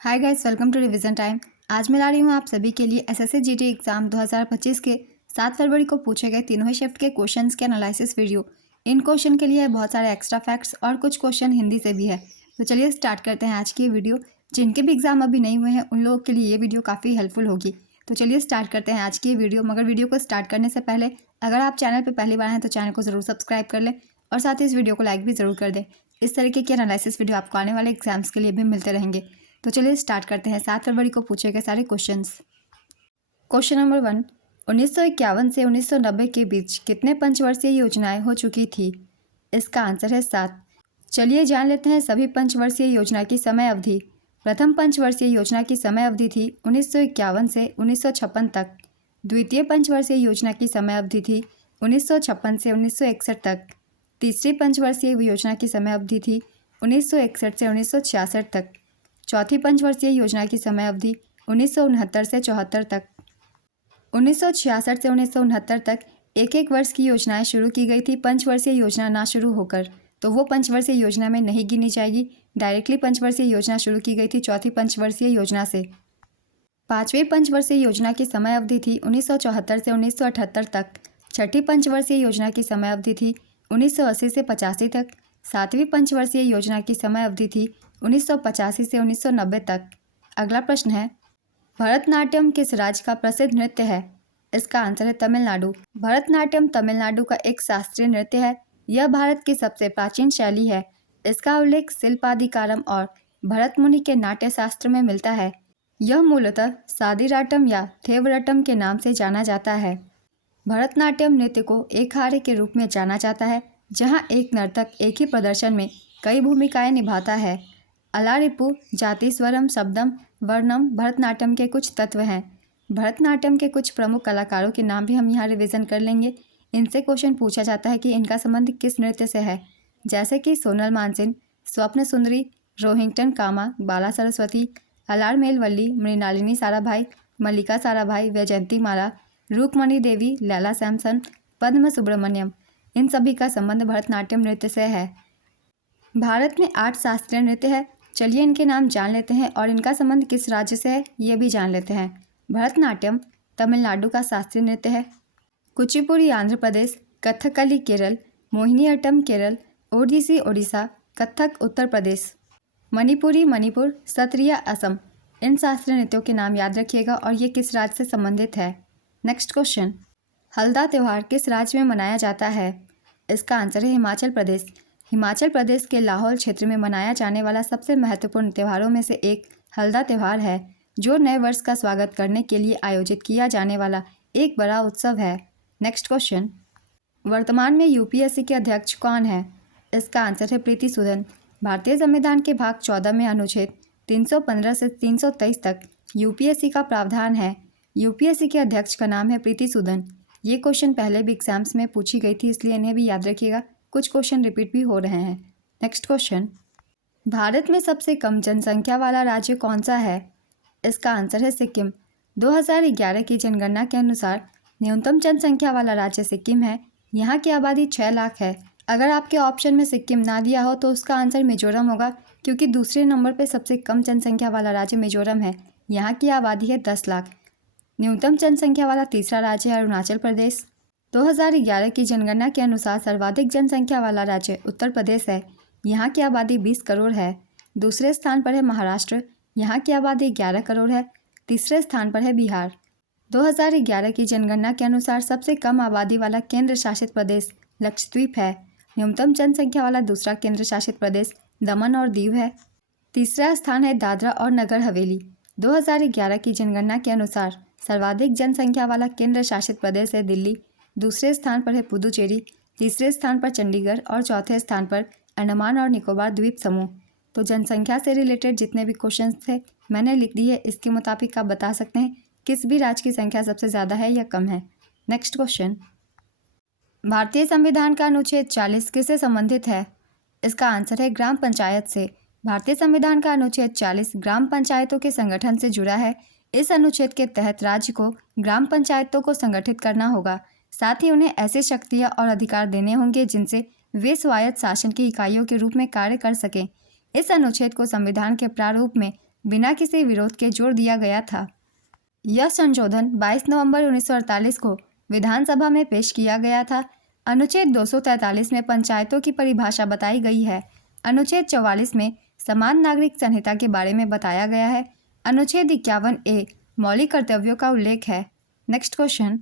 Hi guys, welcome to revision time. आज मैं ला रही हूँ आप सभी के लिए एसएससी जीडी एग्जाम 2025 के 7 फरवरी को पूछे गए तीनों ही शिफ्ट के क्वेश्चंस के एनालिसिस वीडियो। इन क्वेश्चन के लिए बहुत सारे एक्स्ट्रा फैक्ट्स और कुछ क्वेश्चन हिंदी से भी है। तो चलिए स्टार्ट करते हैं आज की ये वीडियो। जिनके भी एग्जाम अभी नहीं हुए हैं उन लोगों के लिए ये वीडियो काफ़ी हेल्पफुल होगी। तो चलिए स्टार्ट करते हैं आज की ये वीडियो। मगर वीडियो को स्टार्ट करने से पहले अगर आप चैनल पर पहली बार हैं तो चैनल को ज़रूर सब्सक्राइब कर लें और साथ ही इस वीडियो को लाइक भी ज़रूर कर दें। इस तरीके के एनालिसिस वीडियो आपको आने वाले एग्जाम्स के लिए भी मिलते रहेंगे। तो चलिए स्टार्ट करते हैं 7 फरवरी को पूछे गए सारे क्वेश्चंस। क्वेश्चन नंबर 1, 1951 से 1990 के बीच कितने पंचवर्षीय योजनाएं हो चुकी थी? इसका आंसर है 7। चलिए जान लेते हैं सभी पंचवर्षीय योजना की समय अवधि। प्रथम पंचवर्षीय योजना की समय अवधि थी 1951 से 1956 तक। द्वितीय पंचवर्षीय योजना की समय अवधि थी 1956 से 1961 तक। तीसरी पंचवर्षीय योजना की समय अवधि थी 1961 से 1966 तक। चौथी पंचवर्षीय योजना की समय अवधि 1969 से 74 तक। 1966 से 1969 तक एक एक वर्ष की योजनाएं शुरू की गई थी पंचवर्षीय योजना ना शुरू होकर, तो वो पंचवर्षीय योजना में नहीं गिनी जाएगी। डायरेक्टली पंचवर्षीय योजना शुरू की गई थी चौथी पंचवर्षीय योजना से। पांचवी पंचवर्षीय योजना की समय अवधि थी 1974 से 1978 तक। छठी पंचवर्षीय योजना की समय अवधि थी 1980 से 85 तक। सातवीं पंचवर्षीय योजना की समय अवधि थी 1985 से 1990 तक। अगला प्रश्न है, भरतनाट्यम किस राज्य का प्रसिद्ध नृत्य है? इसका आंसर है तमिलनाडु। भरतनाट्यम तमिलनाडु का एक शास्त्रीय नृत्य है। यह भारत की सबसे प्राचीन शैली है। इसका उल्लेख शिल्पाधिकारम और भरत मुनि के नाट्य शास्त्र में मिलता है। यह मूलतः सादिराटम या थेवरटम के नाम से जाना जाता है। भरतनाट्यम नृत्य को एक हारे के रूप में जाना जाता है, जहां एक नर्तक एक ही प्रदर्शन में कई भूमिकाएं निभाता है। अलारिपु, जाति, स्वरम, शब्दम, वर्णम भरतनाट्यम के कुछ तत्व हैं। भरतनाट्यम के कुछ प्रमुख कलाकारों के नाम भी हम यहाँ रिवीजन कर लेंगे। इनसे क्वेश्चन पूछा जाता है कि इनका संबंध किस नृत्य से है, जैसे कि सोनल मानसिंह, स्वप्न सुंदरी, रोहिंग्टन कामा, बाला सरस्वती, अलारमेल वल्ली, मृणालिनी साराभाई, मल्लिका साराभाई, वैजयंती माला, रूकमणि देवी, लैला सैमसन, पद्म सुब्रमण्यम। इन सभी का संबंध भरतनाट्यम नृत्य से है। भारत में 8 शास्त्रीय नृत्य है। चलिए इनके नाम जान लेते हैं और इनका संबंध किस राज्य से है ये भी जान लेते हैं। भरतनाट्यम तमिलनाडु का शास्त्रीय नृत्य है। कुचिपुड़ी आंध्र प्रदेश, कथकली केरल, मोहिनीअट्टम केरल, ओडिसी ओडिशा, कथक उत्तर प्रदेश, मणिपुरी मणिपुर, सत्रिया असम। इन शास्त्रीय नृत्यों के नाम याद रखिएगा और ये किस राज्य से संबंधित है। नेक्स्ट क्वेश्चन, हल्दा त्यौहार किस राज्य में मनाया जाता है? इसका आंसर है हिमाचल प्रदेश। हिमाचल प्रदेश के लाहौल क्षेत्र में मनाया जाने वाला सबसे महत्वपूर्ण त्योहारों में से एक हल्दा त्यौहार है, जो नए वर्ष का स्वागत करने के लिए आयोजित किया जाने वाला एक बड़ा उत्सव है। नेक्स्ट क्वेश्चन, वर्तमान में यूपीएससी के अध्यक्ष कौन है? इसका आंसर है प्रीति सूदन। भारतीय संविधान के भाग 14 में अनुच्छेद 315 से 323 तक यूपीएससी का प्रावधान है। यूपीएससी के अध्यक्ष का नाम है प्रीति सूदन। ये क्वेश्चन पहले भी एग्जाम्स में पूछी गई थी, इसलिए इन्हें भी याद रखिएगा। कुछ क्वेश्चन रिपीट भी हो रहे हैं। नेक्स्ट क्वेश्चन, भारत में सबसे कम जनसंख्या वाला राज्य कौन सा है? इसका आंसर है सिक्किम। 2011 की जनगणना के अनुसार न्यूनतम जनसंख्या वाला राज्य सिक्किम है। यहाँ की आबादी 6 लाख है। अगर आपके ऑप्शन में सिक्किम ना दिया हो तो उसका आंसर मिजोरम होगा, क्योंकि दूसरे नंबर पर सबसे कम जनसंख्या वाला राज्य मिजोरम है। यहाँ की आबादी है 10 लाख। न्यूनतम जनसंख्या वाला तीसरा राज्य है अरुणाचल प्रदेश। 2011 की जनगणना के अनुसार सर्वाधिक जनसंख्या वाला राज्य उत्तर प्रदेश है। यहाँ की आबादी 20 करोड़ है। दूसरे स्थान पर है महाराष्ट्र। यहाँ की आबादी 11 करोड़ है। तीसरे स्थान पर है बिहार। 2011 की जनगणना के अनुसार सबसे कम आबादी वाला केंद्र शासित प्रदेश लक्षद्वीप है। न्यूनतम जनसंख्या वाला दूसरा केंद्र शासित प्रदेश दमन और दीव है। तीसरा स्थान है दादरा और नगर हवेली। 2011 की जनगणना के अनुसार सर्वाधिक जनसंख्या वाला केंद्र शासित प्रदेश है दिल्ली। दूसरे स्थान पर है पुदुचेरी। तीसरे स्थान पर चंडीगढ़ और चौथे स्थान पर अंडमान और निकोबार द्वीप समूह। तो जनसंख्या से रिलेटेड जितने भी क्वेश्चंस थे मैंने लिख दिए। इसके मुताबिक आप बता सकते हैं किस भी राज्य की संख्या सबसे ज़्यादा है या कम है। नेक्स्ट क्वेश्चन, भारतीय संविधान का अनुच्छेद 40 किससे संबंधित है? इसका आंसर है ग्राम पंचायत से। भारतीय संविधान का अनुच्छेद 40 ग्राम पंचायतों के संगठन से जुड़ा है। इस अनुच्छेद के तहत राज्य को ग्राम पंचायतों को संगठित करना होगा। साथ ही उन्हें ऐसी शक्तियां और अधिकार देने होंगे जिनसे वे स्वायत्त शासन की इकाइयों के रूप में कार्य कर सकें। इस अनुच्छेद को संविधान के प्रारूप में बिना किसी विरोध के जोड़ दिया गया था। यह संशोधन 22 नवंबर 1948 को विधानसभा में पेश किया गया था। अनुच्छेद 243 में पंचायतों की परिभाषा बताई गई है। अनुच्छेद 44 में समान नागरिक संहिता के बारे में बताया गया है। अनुच्छेद 51A मौलिक कर्तव्यों का उल्लेख है। नेक्स्ट क्वेश्चन,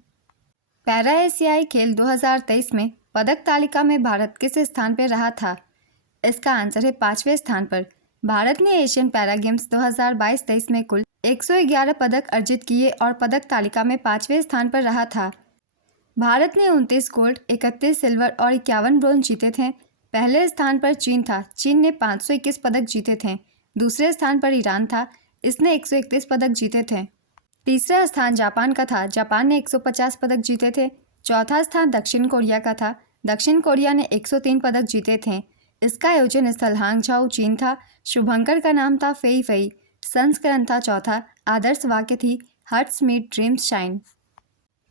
पैरा एशियाई खेल 2023 में पदक तालिका में भारत किस स्थान पर रहा था? इसका आंसर है 5वें स्थान पर। भारत ने एशियन पैरा गेम्स 2022-23 में कुल 111 पदक अर्जित किए और पदक तालिका में 5वें स्थान पर रहा था। भारत ने 29 गोल्ड, 31 सिल्वर और 51 ब्रोंज जीते थे। पहले स्थान पर चीन था। चीन ने 521 पदक जीते थे। दूसरे स्थान पर ईरान था। इसने 131 पदक जीते थे। तीसरा स्थान जापान का था। जापान ने 150 पदक जीते थे। चौथा स्थान दक्षिण कोरिया का था। दक्षिण कोरिया ने 103 पदक जीते थे। इसका आयोजन स्थल हांगझाऊ, चीन था। शुभंकर का नाम था फेई फेई। संस्करण था चौथा। आदर्श वाक्य थी हार्ट्स मीट ड्रीम्स शाइन।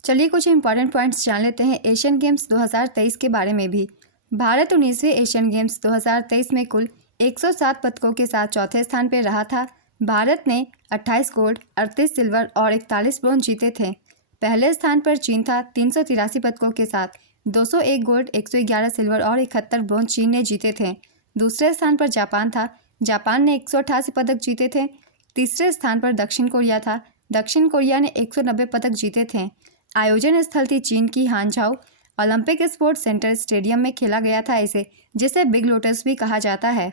चलिए कुछ इंपॉर्टेंट पॉइंट्स जान लेते हैं एशियन गेम्स 2023 के बारे में भी। भारत 19वें एशियन गेम्स 2023 में कुल 107 पदकों के साथ चौथे स्थान पर रहा था। भारत ने 28 गोल्ड, 38 सिल्वर और 41 ब्रोंज जीते थे। पहले स्थान पर चीन था। 383 पदकों के साथ 201 गोल्ड, 111 सिल्वर और 71 ब्रोंज चीन ने जीते थे। दूसरे स्थान पर जापान था। जापान ने 188 पदक जीते थे। तीसरे स्थान पर दक्षिण कोरिया था। दक्षिण कोरिया ने 190 पदक जीते थे। आयोजन स्थल थी चीन की Hangzhou. Olympic sports centre stadium में खेला गया था इसे, जिसे बिग लोटस भी कहा जाता है।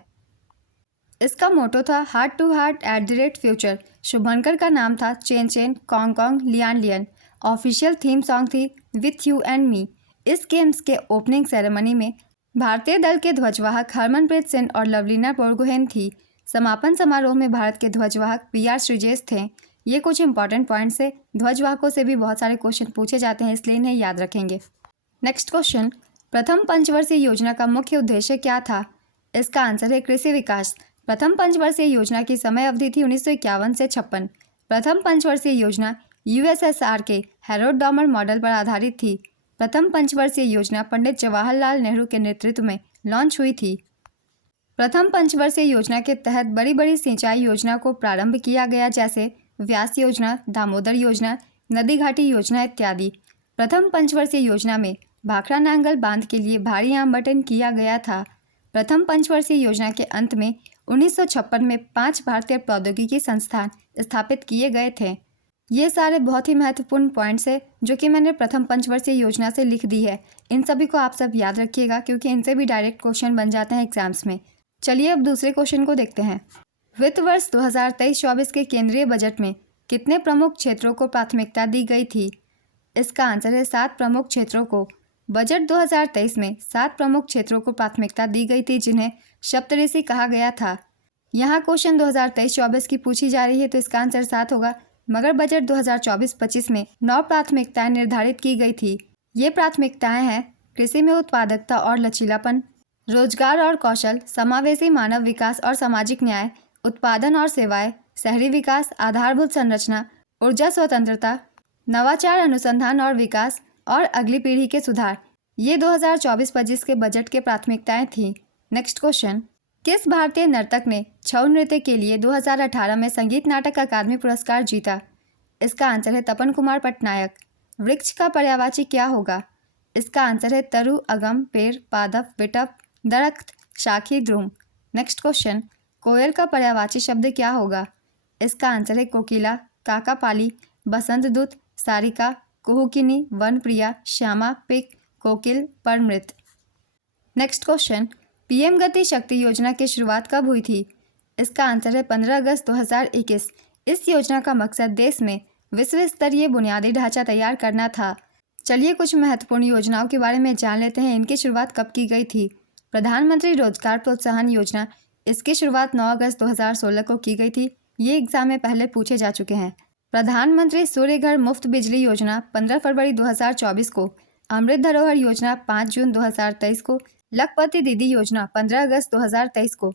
इसका मोटो था हार्ट टू हार्ट @फ्यूचर। शुभंकर का नाम था Chen Chen Cong Cong Lian Lian. Official theme song थी विथ यू एंड मी। इस गेम्स के ओपनिंग सेरेमनी में भारतीय दल के ध्वजवाहक हरमनप्रीत सिंह और लवलीना बोरगोहेन थी। समापन समारोह में भारत के ध्वजवाहक PR श्रीजेश थे। ये कुछ इंपॉर्टेंट पॉइंट्स है। ध्वजवाहकों से भी बहुत सारे क्वेश्चन पूछे जाते हैं, इसलिए इन्हें याद रखेंगे। नेक्स्ट क्वेश्चन, प्रथम पंचवर्षीय योजना का मुख्य उद्देश्य क्या था? इसका आंसर है कृषि विकास। प्रथम पंचवर्षीय योजना की समय अवधि थी 1951 से 56। प्रथम पंचवर्षीय योजना USSR के हैरोल्ड डॉमर मॉडल पर आधारित थी। प्रथम पंचवर्षीय योजना पंडित जवाहरलाल नेहरू के नेतृत्व में लॉन्च हुई थी। प्रथम पंचवर्षीय योजना के तहत बड़ी बड़ी सिंचाई योजना को प्रारंभ किया गया, जैसे व्यास योजना, दामोदर योजना, नदी घाटी योजना इत्यादि। प्रथम पंचवर्षीय योजना में भाखड़ा नांगल बांध के लिए भारी आवंटन किया गया था। प्रथम पंचवर्षीय योजना के अंत में 1956 में 5 भारतीय प्रौद्योगिकी संस्थान स्थापित किए गए थे। ये सारे बहुत ही महत्वपूर्ण पॉइंट्स है जो कि मैंने प्रथम पंचवर्षीय योजना से लिख दी है। इन सभी को आप सब याद रखिएगा, क्योंकि इनसे भी डायरेक्ट क्वेश्चन बन जाते हैं एग्जाम्स में। चलिए अब दूसरे क्वेश्चन को देखते हैं। वित्त वर्ष 2023-24 के केंद्रीय बजट में कितने प्रमुख क्षेत्रों को प्राथमिकता दी गई थी? इसका आंसर है 7 प्रमुख क्षेत्रों को। बजट 2023 में 7 प्रमुख क्षेत्रों को प्राथमिकता दी गई थी, जिन्हें सप्तऋषि कहा गया था। यहाँ क्वेश्चन 2023-24 की पूछी जा रही है, तो इसका आंसर 7 होगा। मगर बजट 2024-25 में 9 प्राथमिकताएं निर्धारित की गई थी। ये प्राथमिकताएं हैं कृषि में उत्पादकता और लचीलापन, रोजगार और कौशल, समावेशी मानव विकास और सामाजिक न्याय, उत्पादन और सेवाएं, शहरी विकास, आधारभूत संरचना, ऊर्जा स्वतंत्रता, नवाचार, अनुसंधान और विकास और अगली पीढ़ी के सुधार। ये 2024-25 के बजट के प्राथमिकताएं थी। नेक्स्ट क्वेश्चन, किस भारतीय नर्तक ने छऊ नृत्य के लिए 2018 में संगीत नाटक अकादमी पुरस्कार जीता? इसका आंसर है तपन कुमार पटनायक। वृक्ष का पर्यायवाची क्या होगा? इसका आंसर है तरु, अगम, पेड़, पादप, विटप, दरख्त, शाखी, द्रुम। नेक्स्ट क्वेश्चन, कोयल का पर्यायवाची शब्द क्या होगा? इसका आंसर है कोकिला, काकापाली, बसंत दूत, सारिका, कुहुकिनी, वनप्रिया, श्यामा, पिक, कोकिल, परमृत। नेक्स्ट क्वेश्चन, PM गति शक्ति योजना की शुरुआत कब हुई थी? इसका आंसर है 15 अगस्त 2021। इस योजना का मकसद देश में विश्व स्तरीय बुनियादी ढांचा तैयार करना था। चलिए कुछ महत्वपूर्ण योजनाओं के बारे में जान लेते हैं। इनकी शुरुआत कब की गई थी? प्रधानमंत्री रोजगार प्रोत्साहन योजना, इसकी शुरुआत 9 अगस्त 2016 को की गई थी। ये एग्जाम में पहले पूछे जा चुके हैं। प्रधानमंत्री सूर्य घर मुफ्त बिजली योजना 15 फरवरी 2024 को। अमृत धरोहर योजना 5 जून 2023 को। लखपति दीदी योजना 15 अगस्त 2023 को।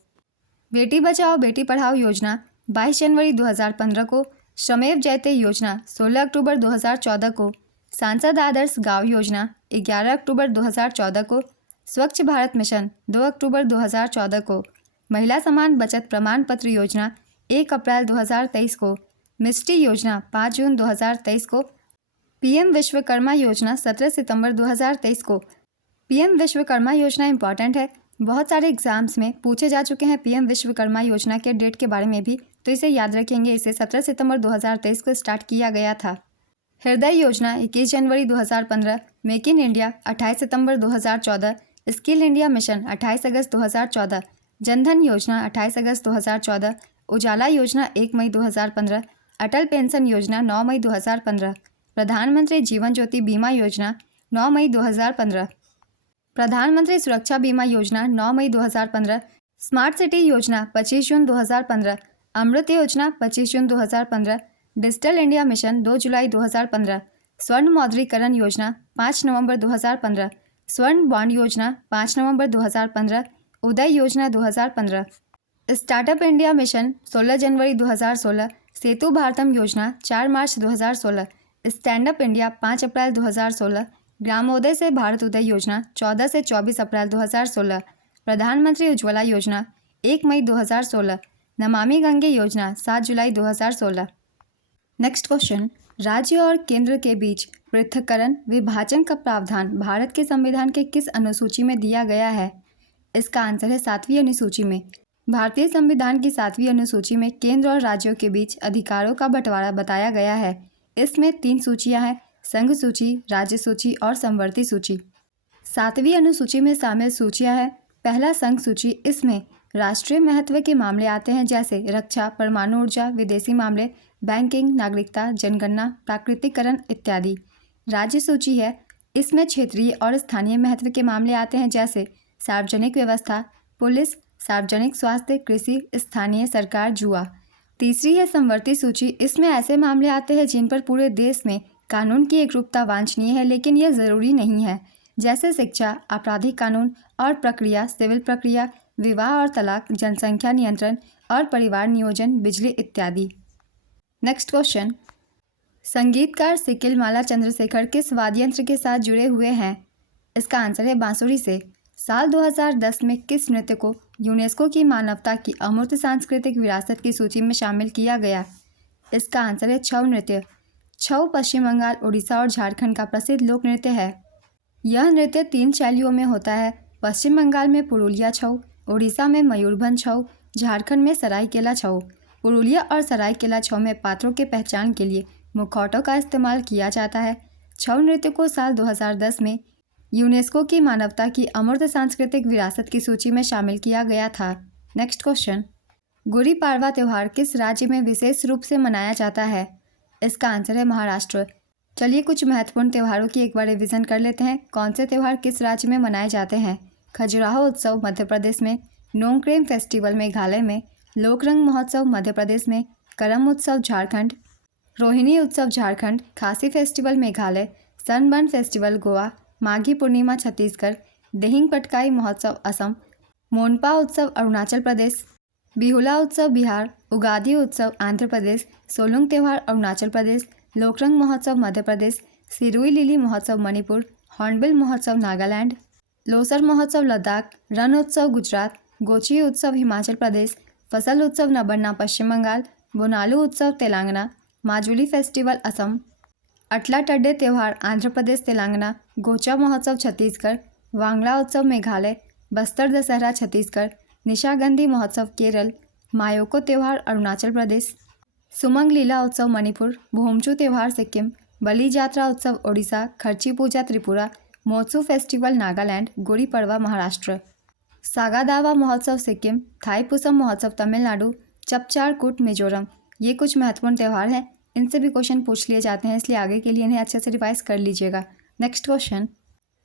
बेटी बचाओ बेटी पढ़ाओ योजना 22 जनवरी 2015 को। श्रमेव जयते योजना 16 अक्टूबर 2014 को। सांसद आदर्श गांव योजना 11 अक्टूबर 2014 को। स्वच्छ भारत मिशन 2 अक्टूबर 2014 को। महिला समान बचत प्रमाण पत्र योजना 1 अप्रैल 2023 को, मिष्टी योजना 5 जून 2023 को, पीएम विश्वकर्मा योजना 17 सितंबर 2023 को। पीएम विश्वकर्मा योजना इंपॉर्टेंट है, बहुत सारे एग्जाम्स में पूछे जा चुके हैं पीएम विश्वकर्मा योजना के डेट के बारे में भी, तो इसे याद रखेंगे। इसे 17 सितंबर 2023 को स्टार्ट किया गया था। हृदय योजना 21 जनवरी 2015, make in India 28 September 2014, skill India mission 28 अगस्त 2014, जनधन योजना 28 अगस्त 2014, उजाला योजना 1 मई 2015, अटल पेंशन योजना 9 मई 2015, प्रधानमंत्री जीवन ज्योति बीमा योजना 9 मई 2015, प्रधानमंत्री सुरक्षा बीमा योजना 9 मई 2015, स्मार्ट सिटी योजना 25 जून 2015, अमृत योजना 25 जून 2015, डिजिटल इंडिया मिशन 2 जुलाई 2015, स्वर्ण मौद्रीकरण योजना 5 नवंबर 2015, स्वर्ण बॉन्ड योजना 5 नवंबर 2015, उदय योजना 2015, स्टार्टअप इंडिया मिशन 16 जनवरी 2016, सेतु भारतम योजना 4 मार्च 2016, स्टैंड अप इंडिया 5 अप्रैल 2016, ग्रामोदय से भारत उदय योजना 14 से 24 अप्रैल 2016, प्रधानमंत्री उज्ज्वला योजना 1 मई 2016, नमामि गंगे योजना 7 जुलाई 2016। नेक्स्ट क्वेश्चन, राज्य और केंद्र के बीच पृथक्करण विभाजन का प्रावधान भारत के संविधान के किस अनुसूची में दिया गया है? इसका आंसर है 7वीं अनुसूची में। भारतीय संविधान की 7वीं अनुसूची में केंद्र और राज्यों के बीच अधिकारों का बंटवारा बताया गया है। इसमें 3 सूचियां हैं, संघ सूची, राज्य सूची और समवर्ती सूची। 7वीं अनुसूची में शामिल सूचियां हैं। पहला संघ सूची, इसमें राष्ट्रीय महत्व के मामले आते हैं जैसे रक्षा, परमाणु ऊर्जा, विदेशी मामले, बैंकिंग, नागरिकता, जनगणना, प्राकृतिकरण इत्यादि। राज्य सूची है, इसमें क्षेत्रीय और स्थानीय महत्व के मामले आते हैं जैसे सार्वजनिक व्यवस्था, पुलिस, सार्वजनिक स्वास्थ्य, कृषि, स्थानीय सरकार, जुआ। तीसरी है समवर्ती सूची, इसमें ऐसे मामले आते हैं जिन पर पूरे देश में कानून की एकरूपता वांछनीय है लेकिन यह ज़रूरी नहीं है, जैसे शिक्षा, आपराधिक कानून और प्रक्रिया, सिविल प्रक्रिया, विवाह और तलाक, जनसंख्या नियंत्रण और परिवार नियोजन, बिजली इत्यादि। नेक्स्ट क्वेश्चन, संगीतकार सिकिल माला चंद्रशेखर किस वाद्य यंत्र के साथ जुड़े हुए हैं? इसका आंसर है बांसुरी से। साल 2010 में किस नृत्य को यूनेस्को की मानवता की अमूर्त सांस्कृतिक विरासत की सूची में शामिल किया गया? इसका आंसर है छऊ नृत्य। छऊ पश्चिम बंगाल, उड़ीसा और झारखंड का प्रसिद्ध लोक नृत्य है। यह नृत्य 3 शैलियों में होता है। पश्चिम बंगाल में पुरुलिया छऊ, उड़ीसा में मयूरभंज छऊ, झारखंड में सरायकेला छऊ। पुरुलिया और सरायकेला छऊ में पात्रों के पहचान के लिए मुखौटों का इस्तेमाल किया जाता है। छऊ नृत्य को साल 2010 में यूनेस्को की मानवता की अमूर्त सांस्कृतिक विरासत की सूची में शामिल किया गया था। नेक्स्ट क्वेश्चन, गुड़ी पाड़वा त्यौहार किस राज्य में विशेष रूप से मनाया जाता है? इसका आंसर है महाराष्ट्र। चलिए कुछ महत्वपूर्ण त्योहारों की एक बार रिवीजन कर लेते हैं। कौन से त्यौहार किस राज्य में मनाए जाते हैं? खजुराहो उत्सव मध्य प्रदेश में, नोंगक्रेम फेस्टिवल मेघालय में, लोकरंग महोत्सव मध्य प्रदेश में, करम उत्सव झारखंड, रोहिणी उत्सव Jharkhand, Khasi festival Meghalaya, Sunburn festival Goa, Maghi Purnima Chhattisgarh, Dihing Patkai महोत्सव असम, मोनपा उत्सव अरुणाचल प्रदेश, बिहुला उत्सव बिहार, उगादी उत्सव आंध्र प्रदेश, सोलुंग त्यौहार अरुणाचल प्रदेश, लोकरंग महोत्सव मध्य प्रदेश, सिरुई लिली महोत्सव मणिपुर, हॉर्नबिल महोत्सव नागालैंड, लोसर महोत्सव लद्दाख, रण उत्सव गुजरात, गोची उत्सव हिमाचल प्रदेश, फसल उत्सव नबन्ना पश्चिम बंगाल, बोनालू उत्सव तेलंगाना, माजुली फेस्टिवल असम, अटला टड्डे त्यौहार आंध्र प्रदेश तेलंगाना, गोचा महोत्सव छत्तीसगढ़, वांगड़ा उत्सव मेघालय, बस्तर दशहरा छत्तीसगढ़, निशागंधी महोत्सव केरल, मायोको त्यौहार अरुणाचल प्रदेश, सुमंग लीला उत्सव मणिपुर, भोमचू त्यौहार सिक्किम, बलि जात्रा उत्सव ओडिशा, खर्ची पूजा त्रिपुरा, मोत्सू फेस्टिवल नागालैंड, गुड़ी पड़वा महाराष्ट्र, सागा दावा महोत्सव सिक्किम, थाई पुसम महोत्सव तमिलनाडु, चपचार कूट मिजोरम। ये कुछ महत्वपूर्ण त्यौहार हैं, इनसे भी क्वेश्चन पूछ लिए जाते हैं, इसलिए आगे के लिए इन्हें अच्छे से रिवाइज कर लीजिएगा। नेक्स्ट क्वेश्चन,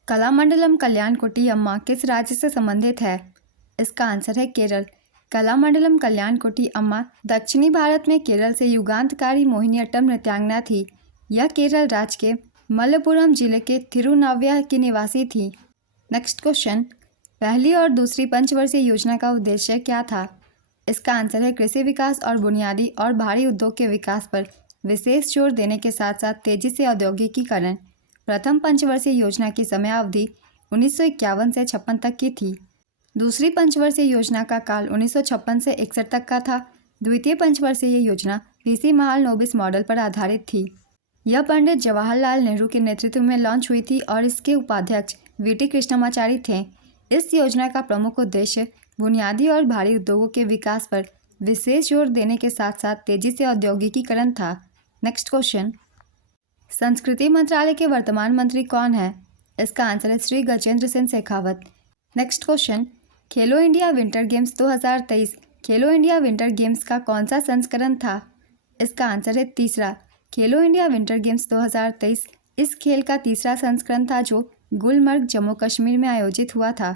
कलामंडलम कल्याण कुटी अम्मा किस राज्य से संबंधित है? इसका आंसर है केरल। कलामंडलम कल्याण कुटी अम्मा दक्षिणी भारत में केरल से युगांतकारी मोहिनीअट्टम नृत्यांगना थी। यह केरल राज्य के मलप्पुरम जिले के थिरुनाव्या की निवासी थी। नेक्स्ट क्वेश्चन, पहली और दूसरी पंचवर्षीय योजना का उद्देश्य क्या था? इसका आंसर है कृषि विकास और बुनियादी और भारी उद्योग के विकास पर विशेष जोर देने के साथ साथ तेजी से औद्योगिकीकरण। प्रथम पंचवर्षीय योजना की समयावधि 1951 से 56 तक की थी। दूसरी पंचवर्षीय योजना का काल 1956 से 61 तक का था। द्वितीय पंचवर्षीय योजना पीसी महालनोबिस मॉडल पर आधारित थी। यह पंडित जवाहरलाल नेहरू के नेतृत्व में लॉन्च हुई थी और इसके उपाध्यक्ष वीटी कृष्णमाचारी थे। इस योजना का प्रमुख उद्देश्य बुनियादी और भारी उद्योगों के विकास पर विशेष जोर देने के साथ साथ तेजी से औद्योगिकीकरण था। नेक्स्ट क्वेश्चन, संस्कृति मंत्रालय के वर्तमान मंत्री कौन है? इसका आंसर है श्री गजेंद्र सिंह शेखावत। नेक्स्ट क्वेश्चन, खेलो इंडिया विंटर गेम्स 2023 खेलो इंडिया विंटर गेम्स का कौन सा संस्करण था? इसका आंसर है तीसरा। खेलो इंडिया विंटर गेम्स 2023 इस खेल का तीसरा संस्करण था जो गुलमर्ग जम्मू कश्मीर में आयोजित हुआ था।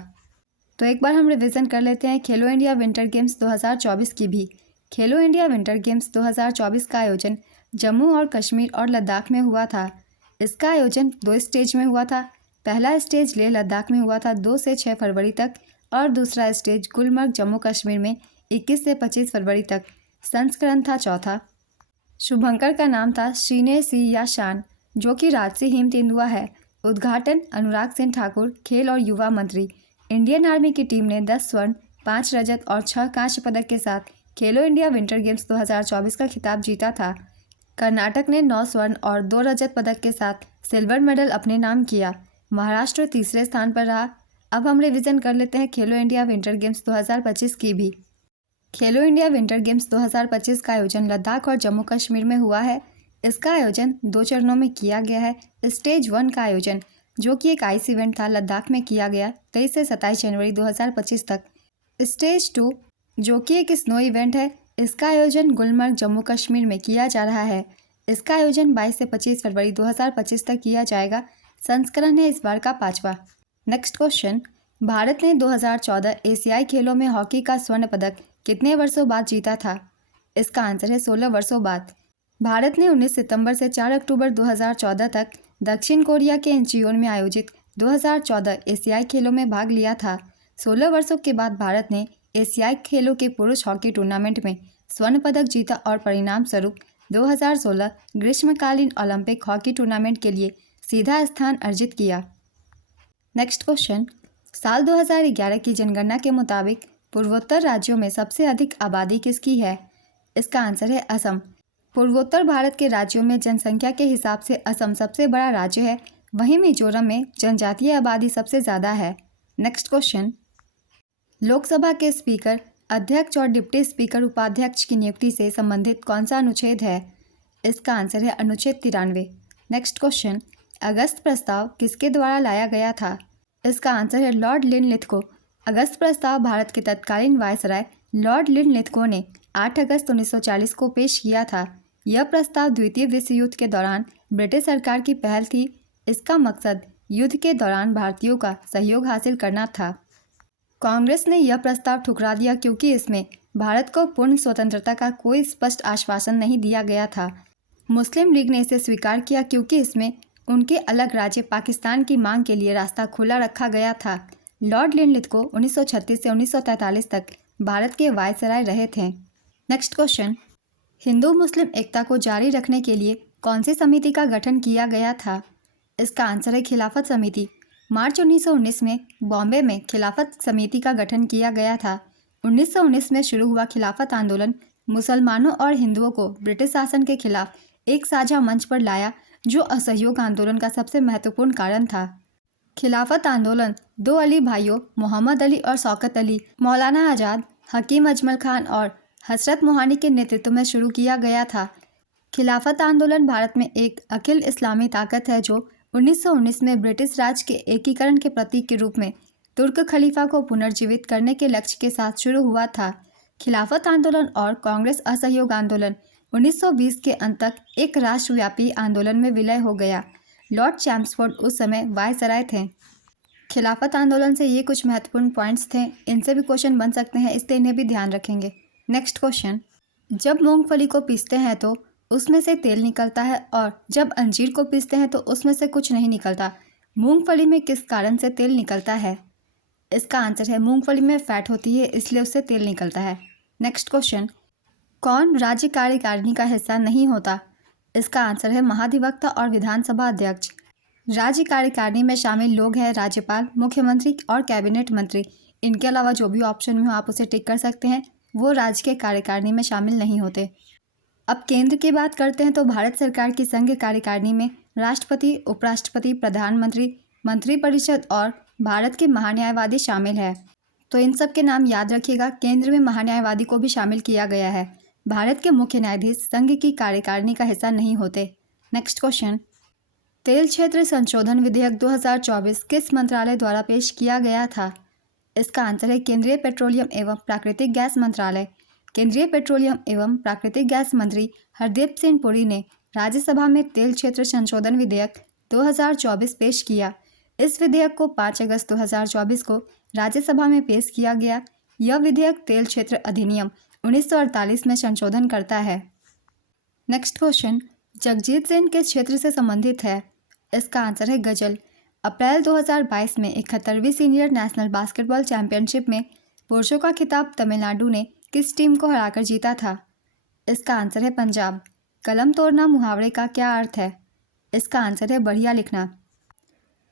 तो एक बार हम रिवीजन कर लेते हैं खेलो इंडिया विंटर गेम्स 2024 की भी। खेलो इंडिया विंटर गेम्स 2024 का आयोजन जम्मू और कश्मीर और लद्दाख में हुआ था। इसका आयोजन 2 स्टेज में हुआ था। पहला स्टेज लेह लद्दाख में हुआ था 2 से 6 फरवरी तक और दूसरा स्टेज गुलमर्ग जम्मू कश्मीर में 21 से 25 फरवरी तक। संस्करण था चौथा। शुभंकर का नाम था श्रीने सी या शान, जो कि राजसी हिम तेंदुआ है। उद्घाटन अनुराग सिंह ठाकुर, खेल और युवा मंत्री। इंडियन आर्मी की टीम ने 10 स्वर्ण, 5 रजत और 6 कांस्य पदक के साथ खेलो इंडिया विंटर गेम्स 2024 का खिताब जीता था। कर्नाटक ने 9 स्वर्ण और 2 रजत पदक के साथ सिल्वर मेडल अपने नाम किया। महाराष्ट्र तीसरे स्थान पर रहा। अब हम रिवीजन कर लेते हैं खेलो इंडिया विंटर गेम्स 2025 की भी। खेलो इंडिया विंटर गेम्स 2025 का आयोजन लद्दाख और जम्मू कश्मीर में हुआ है। इसका आयोजन 2 चरणों में किया गया है। स्टेज 1 का आयोजन, जो कि एक आइस इवेंट था, लद्दाख में किया गया 23 से 27 जनवरी 2025 तक। स्टेज 2, जो कि एक स्नो इवेंट है, इसका आयोजन गुलमर्ग जम्मू कश्मीर में किया जा रहा है। इसका आयोजन 22 से 25 फरवरी 2025 तक किया जाएगा। संस्करण है इस बार का 5वां। नेक्स्ट क्वेश्चन, भारत ने 2014 एशियाई खेलों में हॉकी का स्वर्ण पदक कितने वर्षों बाद जीता था? इसका आंसर है 16 वर्षों बाद। भारत ने 19 सितंबर से 4 अक्टूबर 2014 तक दक्षिण कोरिया के इंचियोन में आयोजित 2014 एशियाई खेलों में भाग लिया था। 16 वर्षों के बाद भारत ने एशियाई खेलों के पुरुष हॉकी टूर्नामेंट में स्वर्ण पदक जीता और परिणाम स्वरूप 2016 ग्रीष्मकालीन ओलंपिक हॉकी टूर्नामेंट के लिए सीधा स्थान अर्जित किया। नेक्स्ट क्वेश्चन, साल 2011 की जनगणना के मुताबिक पूर्वोत्तर राज्यों में सबसे अधिक आबादी किसकी है? इसका आंसर है असम। पूर्वोत्तर भारत के राज्यों में जनसंख्या के हिसाब से असम सबसे बड़ा राज्य है। वहीं मिजोरम में जनजातीय आबादी सबसे ज़्यादा है। नेक्स्ट क्वेश्चन, लोकसभा के स्पीकर, अध्यक्ष और डिप्टी स्पीकर उपाध्यक्ष की नियुक्ति से संबंधित कौन सा अनुच्छेद है? इसका आंसर है अनुच्छेद 93। नेक्स्ट क्वेश्चन, अगस्त प्रस्ताव किसके द्वारा लाया गया था? इसका आंसर है लॉर्ड लिनलिथगो। अगस्त प्रस्ताव भारत के तत्कालीन वायसराय लॉर्ड लिनलिथगो ने 8 अगस्त 1940 को पेश किया था। यह प्रस्ताव द्वितीय विश्व युद्ध के दौरान ब्रिटिश सरकार की पहल थी। इसका मकसद युद्ध के दौरान भारतीयों का सहयोग हासिल करना था। कांग्रेस ने यह प्रस्ताव ठुकरा दिया क्योंकि इसमें भारत को पूर्ण स्वतंत्रता का कोई स्पष्ट आश्वासन नहीं दिया गया था। मुस्लिम लीग ने इसे स्वीकार किया क्योंकि इसमें उनके अलग राज्य पाकिस्तान की मांग के लिए रास्ता खुला रखा गया था। लॉर्ड लिनलिथगो 1936 से 1943 तक भारत के वायसराय रहे थे। नेक्स्ट क्वेश्चन, हिंदू मुस्लिम एकता को जारी रखने के लिए कौन सी समिति का गठन किया गया था? इसका आंसर है खिलाफत समिति। मार्च 1919 में बॉम्बे में खिलाफत समिति का गठन किया गया था। 1919 में शुरू हुआ खिलाफत आंदोलन मुसलमानों और हिंदुओं को ब्रिटिश शासन के खिलाफ एक साझा मंच पर लाया, जो असहयोग आंदोलन का सबसे महत्वपूर्ण कारण था। खिलाफत आंदोलन 2 अली भाइयों मोहम्मद अली और शौकत अली, मौलाना आज़ाद, हकीम अजमल खान और हजरत मोहानी के नेतृत्व में शुरू किया गया था। खिलाफत आंदोलन भारत में एक अखिल इस्लामी ताकत है जो 1919 में ब्रिटिश राज के एकीकरण के प्रतीक के रूप में तुर्क खलीफा को पुनर्जीवित करने के लक्ष्य के साथ शुरू हुआ था। खिलाफत आंदोलन और कांग्रेस असहयोग आंदोलन 1920 के अंत तक एक राष्ट्रव्यापी आंदोलन में विलय हो गया। लॉर्ड चैम्सफोर्ड उस समय वायसराय थे। खिलाफत आंदोलन से ये कुछ महत्वपूर्ण पॉइंट्स थे, इनसे भी क्वेश्चन बन सकते हैं, इसलिए इन्हें भी ध्यान रखेंगे। नेक्स्ट क्वेश्चन, जब मूंगफली को पीसते हैं तो उसमें से तेल निकलता है और जब अंजीर को पीसते हैं तो उसमें से कुछ नहीं निकलता। मूंगफली में किस कारण से तेल निकलता है? इसका आंसर है मूंगफली में फैट होती है, इसलिए उससे तेल निकलता है। नेक्स्ट क्वेश्चन, कौन राज्य कार्यकारिणी का हिस्सा नहीं होता? इसका आंसर है महाधिवक्ता और विधानसभा अध्यक्ष। राज्य कार्यकारिणी में शामिल लोग हैं राज्यपाल, मुख्यमंत्री और कैबिनेट मंत्री। इनके अलावा जो भी ऑप्शन में हो आप उसे टिक कर सकते हैं। वो राज्य के कार्यकारिणी में शामिल नहीं होते। अब केंद्र की बात करते हैं तो भारत सरकार की संघ कार्यकारिणी में राष्ट्रपति, उपराष्ट्रपति, प्रधानमंत्री, मंत्रिपरिषद और भारत के महान्यायवादी शामिल है। तो इन सब के नाम याद रखिएगा। केंद्र में महान्यायवादी को भी शामिल किया गया है। भारत के मुख्य न्यायाधीश संघ की कार्यकारिणी का हिस्सा नहीं होते। नेक्स्ट क्वेश्चन, तेल क्षेत्र संशोधन विधेयक 2024 किस मंत्रालय द्वारा पेश किया गया था? इसका आंसर है केंद्रीय पेट्रोलियम एवं प्राकृतिक गैस मंत्रालय। केंद्रीय पेट्रोलियम एवं प्राकृतिक गैस मंत्री हरदीप सिंह पुरी ने राज्यसभा में तेल क्षेत्र संशोधन विधेयक 2024 पेश किया। इस विधेयक को 5 अगस्त 2024 को राज्यसभा में पेश किया गया। यह विधेयक तेल क्षेत्र अधिनियम 1948 में संशोधन करता है। नेक्स्ट क्वेश्चन, जगजीत सिंह किस क्षेत्र से संबंधित है? इसका आंसर है गजल। अप्रैल 2022 में 71वीं सीनियर नेशनल बास्केटबॉल चैंपियनशिप में पुरुषों का खिताब तमिलनाडु ने किस टीम को हराकर जीता था? इसका आंसर है पंजाब। कलम तोड़ना मुहावरे का क्या अर्थ है? इसका आंसर है बढ़िया लिखना।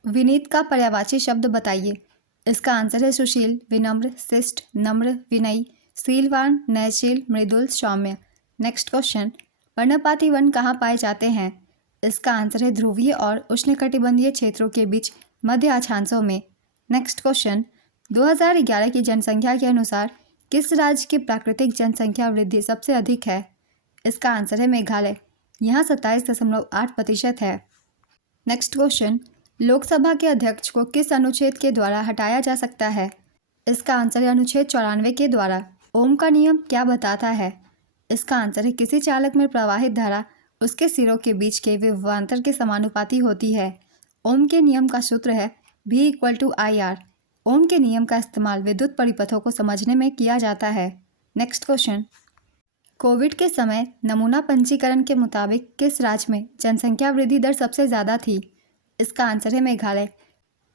विनीत का पर्यायवाची शब्द बताइए। इसका आंसर है सुशील, विनम्र, शिष्ट, नम्र, विनयी, शीलवान, नयनशील, मृदुल, सौम्य। नेक्स्ट क्वेश्चन, पर्णपाती वन कहाँ पाए जाते हैं? इसका आंसर है ध्रुवीय और उष्णकटिबंधीय क्षेत्रों के बीच मध्य अक्षांशों में। नेक्स्ट क्वेश्चन, 2011 की जनसंख्या के अनुसार किस राज्य की प्राकृतिक जनसंख्या वृद्धि सबसे अधिक है? इसका आंसर है मेघालय। यहाँ 27.8% है। नेक्स्ट क्वेश्चन, लोकसभा के अध्यक्ष को किस अनुच्छेद के द्वारा हटाया जा सकता है? इसका आंसर है अनुच्छेद 94 के द्वारा। ओम का नियम क्या बताता है? इसका आंसर है किसी चालक में प्रवाहित धारा उसके सिरों के बीच के विभवांतर के समानुपाती होती है। ओम के नियम का सूत्र है V = IR। ओम के नियम का इस्तेमाल विद्युत परिपथों को समझने में किया जाता है। नेक्स्ट क्वेश्चन, कोविड के समय नमूना पंजीकरण के मुताबिक किस राज्य में जनसंख्या वृद्धि दर सबसे ज़्यादा थी? इसका आंसर है मेघालय।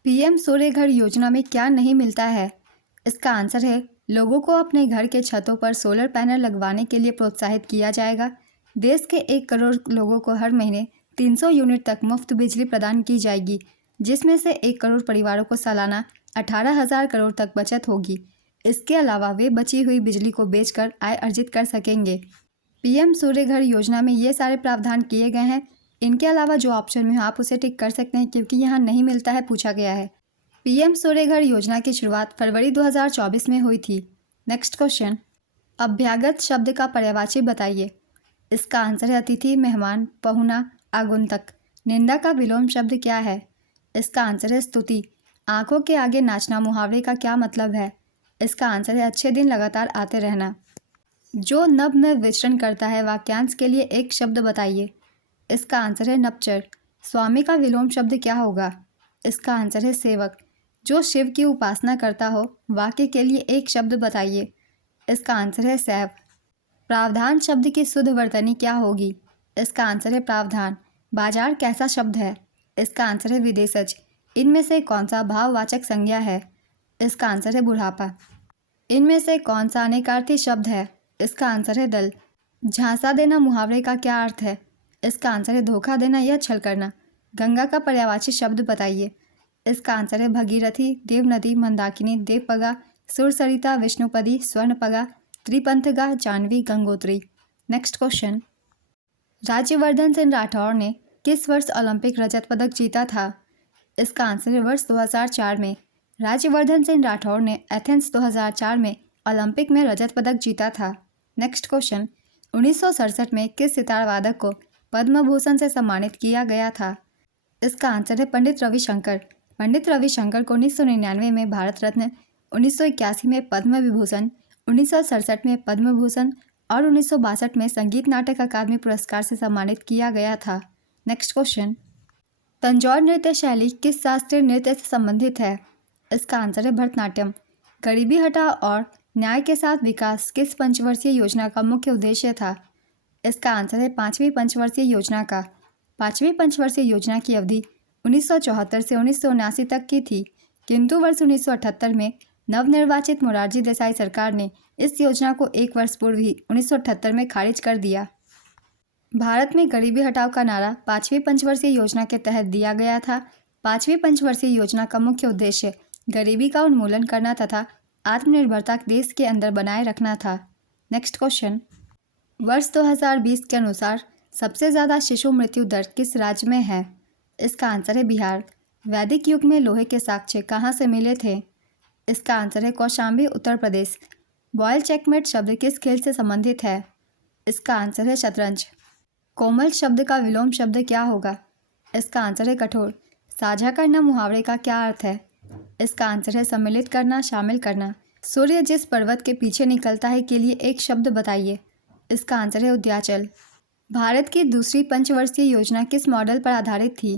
PM सूर्य घर योजना में क्या नहीं मिलता है? इसका आंसर है लोगों को अपने घर के छतों पर सोलर पैनल लगवाने के लिए प्रोत्साहित किया जाएगा। देश के 1 करोड़ लोगों को हर महीने 300 यूनिट तक मुफ्त बिजली प्रदान की जाएगी, जिसमें से 1 करोड़ परिवारों को सालाना 18,000 करोड़ तक बचत होगी। इसके अलावा वे बची हुई बिजली को बेचकर आय अर्जित कर सकेंगे। PM सूर्य घर योजना में ये सारे प्रावधान किए गए हैं। इनके अलावा जो ऑप्शन में आप उसे टिक कर सकते हैं, क्योंकि यहाँ नहीं मिलता है, पूछा गया है। PM सूर्य घर योजना की शुरुआत फरवरी 2024 में हुई थी। नेक्स्ट क्वेश्चन, अभ्यागत शब्द का पर्यायवाची बताइए। इसका आंसर है अतिथि, मेहमान, पहुना, आगुंतक। निंदा का विलोम शब्द क्या है? इसका आंसर है स्तुति। आंखों के आगे नाचना मुहावरे का क्या मतलब है? इसका आंसर है अच्छे दिन लगातार आते रहना। जो नभ में विचरण करता है वाक्यांश के लिए एक शब्द बताइए। इसका आंसर है नपचर। स्वामी का विलोम शब्द क्या होगा? इसका आंसर है सेवक। जो शिव की उपासना करता हो वाक्य के लिए एक शब्द बताइए। इसका आंसर है सैव। प्रावधान शब्द की शुद्ध वर्तनी क्या होगी? इसका आंसर है प्रावधान। बाजार कैसा शब्द है? इसका आंसर है विदेशज। इनमें से कौन सा भाववाचक संज्ञा है? इसका आंसर है बुढ़ापा। इनमें से कौन सा अनेकार्थी शब्द है? इसका आंसर है दल। झांसा देना मुहावरे का क्या अर्थ है? इसका आंसर है धोखा देना या छल करना। गंगा का पर्यायवाची शब्द बताइए। इसका आंसर है भगीरथी, देवनदी, मंदाकिनी, देवपगा, सुरसरिता, विष्णुपदी, स्वर्णपगा, त्रिपंथगा, जाह्नवी, गंगोत्री। नेक्स्ट क्वेश्चन, राज्यवर्धन सिंह राठौर ने किस वर्ष ओलंपिक रजत पदक जीता था? इसका आंसर है वर्ष 2004 में। राज्यवर्धन सिंह राठौर ने एथेंस 2004 में ओलंपिक में रजत पदक जीता था। नेक्स्ट क्वेश्चन, 1967 में किस सितार वादक को पद्म भूषण से सम्मानित किया गया था? इसका आंसर है पंडित रविशंकर। पंडित रविशंकर को 1999 में भारत रत्न, 1981 में पद्म विभूषण, 1967 में पद्म भूषण और 1962 में संगीत नाटक अकादमी पुरस्कार से सम्मानित किया गया था। नेक्स्ट क्वेश्चन, तंजौर नृत्य शैली किस शास्त्रीय नृत्य से संबंधित है? इसका आंसर है भरतनाट्यम। गरीबी हटाओ और न्याय के साथ विकास किस पंचवर्षीय योजना का मुख्य उद्देश्य था? इसका आंसर है 5वीं पंचवर्षीय योजना का। 5वीं पंचवर्षीय योजना की अवधि 1974 से 1979 तक की थी, किंतु वर्ष 1978 में नवनिर्वाचित मोरारजी देसाई सरकार ने इस योजना को 1 वर्ष पूर्व ही 1978 में खारिज कर दिया। भारत में गरीबी हटाओ का नारा 5वीं पंचवर्षीय योजना के तहत दिया गया था। 5वीं पंचवर्षीय योजना का मुख्य उद्देश्य गरीबी का उन्मूलन करना तथा आत्मनिर्भरता देश के अंदर बनाए रखना था। नेक्स्ट क्वेश्चन, वर्ष 2020 के अनुसार सबसे ज़्यादा शिशु मृत्यु दर किस राज्य में है? इसका आंसर है बिहार। वैदिक युग में लोहे के साक्ष्य कहाँ से मिले थे? इसका आंसर है कौशाम्बी, उत्तर प्रदेश। बॉयल चेकमेट शब्द किस खेल से संबंधित है? इसका आंसर है शतरंज। कोमल शब्द का विलोम शब्द क्या होगा? इसका आंसर है कठोर। साझा करना मुहावरे का क्या अर्थ है? इसका आंसर है सम्मिलित करना, शामिल करना। सूर्य जिस पर्वत के पीछे निकलता है के लिए एक शब्द बताइए। इसका आंसर है उद्याचल। भारत की दूसरी पंचवर्षीय योजना किस मॉडल पर आधारित थी?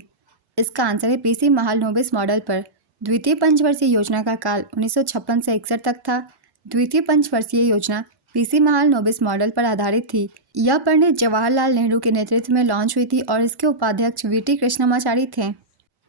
इसका आंसर है पीसी महालनोबिस मॉडल पर। द्वितीय पंचवर्षीय योजना का काल 1956 से 61 तक था। द्वितीय पंचवर्षीय योजना पीसी महालनोबिस मॉडल पर आधारित थी। यह पंडित जवाहरलाल नेहरू के नेतृत्व में लॉन्च हुई थी और इसके उपाध्यक्ष वीटी कृष्णमाचारी थे।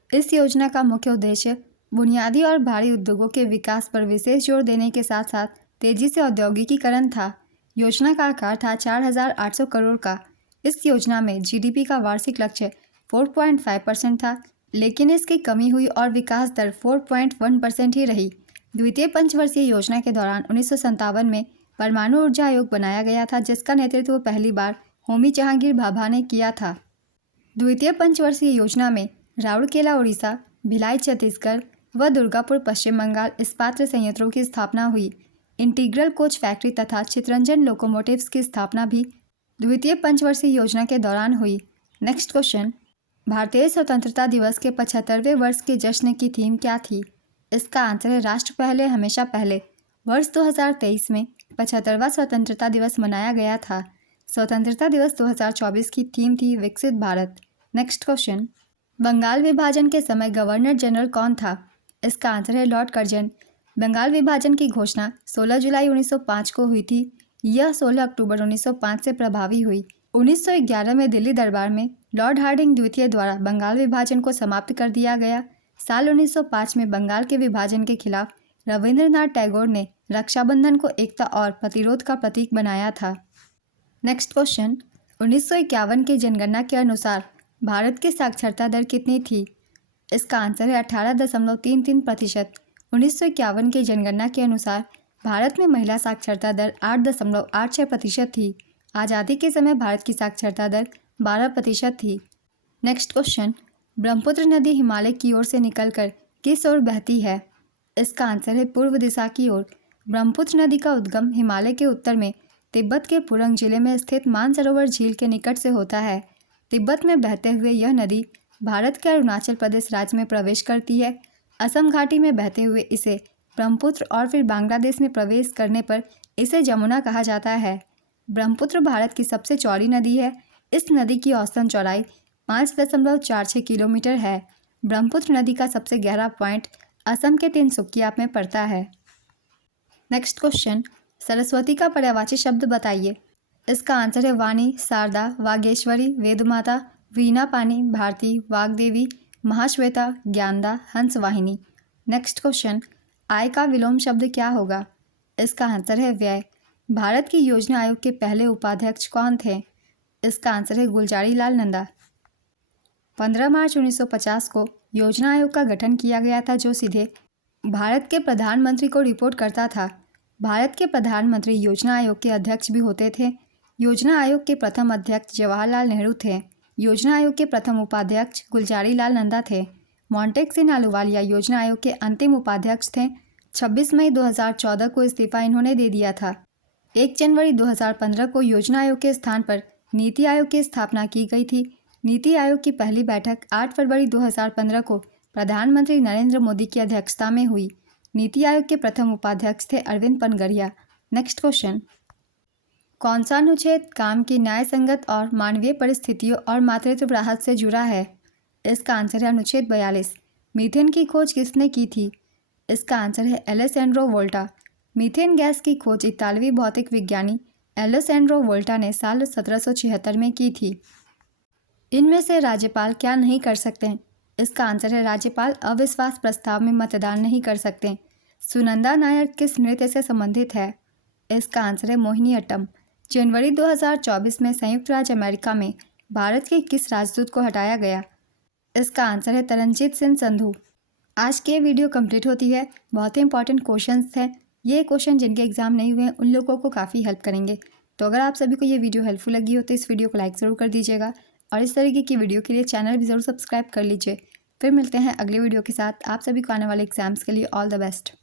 इस योजना का मुख्य उद्देश्य बुनियादी और भारी उद्योगों के विकास पर विशेष जोर देने के साथ साथ तेजी से औद्योगिकीकरण था। योजना का आकार था 4,800 करोड़ का। इस योजना में जीडीपी का वार्षिक लक्ष्य 4.5% था, लेकिन इसकी कमी हुई और विकास दर 4.1% ही रही। द्वितीय पंचवर्षीय योजना के दौरान 1957 में परमाणु ऊर्जा आयोग बनाया गया था, जिसका नेतृत्व पहली बार होमी जहांगीर भाभा ने किया था। द्वितीय पंचवर्षीय योजना में राउरकेला उड़ीसा, भिलाई छत्तीसगढ़ व दुर्गापुर पश्चिम बंगाल इस्पात संयंत्रों की स्थापना हुई। इंटीग्रल कोच फैक्ट्री तथा चितरंजन लोकोमोटिव्स की स्थापना भी द्वितीय पंचवर्षीय योजना के दौरान हुई। नेक्स्ट क्वेश्चन, भारतीय स्वतंत्रता दिवस के 75वें वर्ष के जश्न की थीम क्या थी? इसका आंसर है राष्ट्र पहले हमेशा पहले। वर्ष 2023 में 75वां स्वतंत्रता दिवस मनाया गया था। स्वतंत्रता दिवस 2024 की थीम थी विकसित भारत। नेक्स्ट क्वेश्चन, बंगाल विभाजन के समय गवर्नर जनरल कौन था? इसका आंसर है लॉर्ड कर्जन। बंगाल विभाजन की घोषणा 16 जुलाई 1905 को हुई थी। यह 16 अक्टूबर 1905 से प्रभावी हुई। 1911 में दिल्ली दरबार में लॉर्ड हार्डिंग द्वितीय द्वारा बंगाल विभाजन को समाप्त कर दिया गया। साल 1905 में बंगाल के विभाजन के खिलाफ रविंद्रनाथ टैगोर ने रक्षाबंधन को एकता और प्रतिरोध का प्रतीक बनाया था। नेक्स्ट क्वेश्चन, 1951 की जनगणना के अनुसार भारत की साक्षरता दर कितनी थी? इसका आंसर है 18.33%। 1951 की जनगणना के अनुसार भारत में महिला साक्षरता दर 8.86% थी। आज़ादी के समय भारत की साक्षरता दर 12% थी। नेक्स्ट क्वेश्चन, ब्रह्मपुत्र नदी हिमालय की ओर से निकलकर किस ओर बहती है? इसका आंसर है पूर्व दिशा की ओर। ब्रह्मपुत्र नदी का उद्गम हिमालय के उत्तर में तिब्बत के पुरंग जिले में स्थित मानसरोवर झील के निकट से होता है। तिब्बत में बहते हुए यह नदी भारत के अरुणाचल प्रदेश राज्य में प्रवेश करती है। असम घाटी में बहते हुए इसे ब्रह्मपुत्र और फिर बांग्लादेश में प्रवेश करने पर इसे जमुना कहा जाता है। ब्रह्मपुत्र भारत की सबसे चौड़ी नदी है। इस नदी की औसतन चौड़ाई 5.46 किलोमीटर है। ब्रह्मपुत्र नदी का सबसे गहरा पॉइंट असम के तिनसुकिया में पड़ता है। नेक्स्ट क्वेश्चन, सरस्वती का पर्यायवाची शब्द बताइए। इसका आंसर है वाणी, शारदा, वागेश्वरी, वेदमाता, वीणा पानी, भारती, वाग्देवी, महाश्वेता, ज्ञानदा, हंसवाहिनी। नेक्स्ट क्वेश्चन, आय का विलोम शब्द क्या होगा? इसका आंसर है व्यय। भारत की योजना आयोग के पहले उपाध्यक्ष कौन थे? इसका आंसर है गुलजारी लाल नंदा। 15 मार्च 1950 को योजना आयोग का गठन किया गया था, जो सीधे भारत के प्रधानमंत्री को रिपोर्ट करता था। भारत के प्रधानमंत्री योजना आयोग के अध्यक्ष भी होते थे। योजना आयोग के प्रथम अध्यक्ष जवाहरलाल नेहरू थे। योजना आयोग के प्रथम उपाध्यक्ष गुलजारी लाल नंदा थे। मोंटेक सिंह अहलूवालिया योजना आयोग के अंतिम उपाध्यक्ष थे। 26 मई 2014 को इस्तीफा इन्होंने दे दिया था। 1 जनवरी 2015 को योजना आयोग के स्थान पर नीति आयोग की स्थापना की गई थी। नीति आयोग की पहली बैठक 8 फरवरी 2015 को प्रधानमंत्री नरेंद्र मोदी की अध्यक्षता में हुई। नीति आयोग के प्रथम उपाध्यक्ष थे अरविंद पनगरिया। नेक्स्ट क्वेश्चन, कौन सा अनुच्छेद काम की न्याय संगत और मानवीय परिस्थितियों और मातृत्व राहत से जुड़ा है? इसका आंसर है अनुच्छेद 42। मीथेन की खोज किसने की थी? इसका आंसर है एलेसेंड्रो वोल्टा। मीथेन गैस की खोज इतालवी भौतिक विज्ञानी एलेसेंड्रो वोल्टा ने साल 1776 में की थी। इनमें से राज्यपाल क्या नहीं कर सकते? इसका आंसर है राज्यपाल अविश्वास प्रस्ताव में मतदान नहीं कर सकते। सुनंदा नायर किस नृत्य से संबंधित है? इसका आंसर है मोहिनीअट्टम। जनवरी 2024 में संयुक्त राज्य अमेरिका में भारत के किस राजदूत को हटाया गया? इसका आंसर है तरनजीत सिंह संधू। आज की वीडियो कंप्लीट होती है। बहुत ही इंपॉर्टेंट क्वेश्चंस थे। ये क्वेश्चन जिनके एग्ज़ाम नहीं हुए हैं उन लोगों को काफ़ी हेल्प करेंगे। तो अगर आप सभी को ये वीडियो हेल्पफुल लगी हो तो इस वीडियो को लाइक ज़रूर कर दीजिएगा और इस तरीके की वीडियो के लिए चैनल भी ज़रूर सब्सक्राइब कर लीजिए। फिर मिलते हैं अगले वीडियो के साथ। आप सभी को आने वाले एग्ज़ाम्स के लिए ऑल द बेस्ट।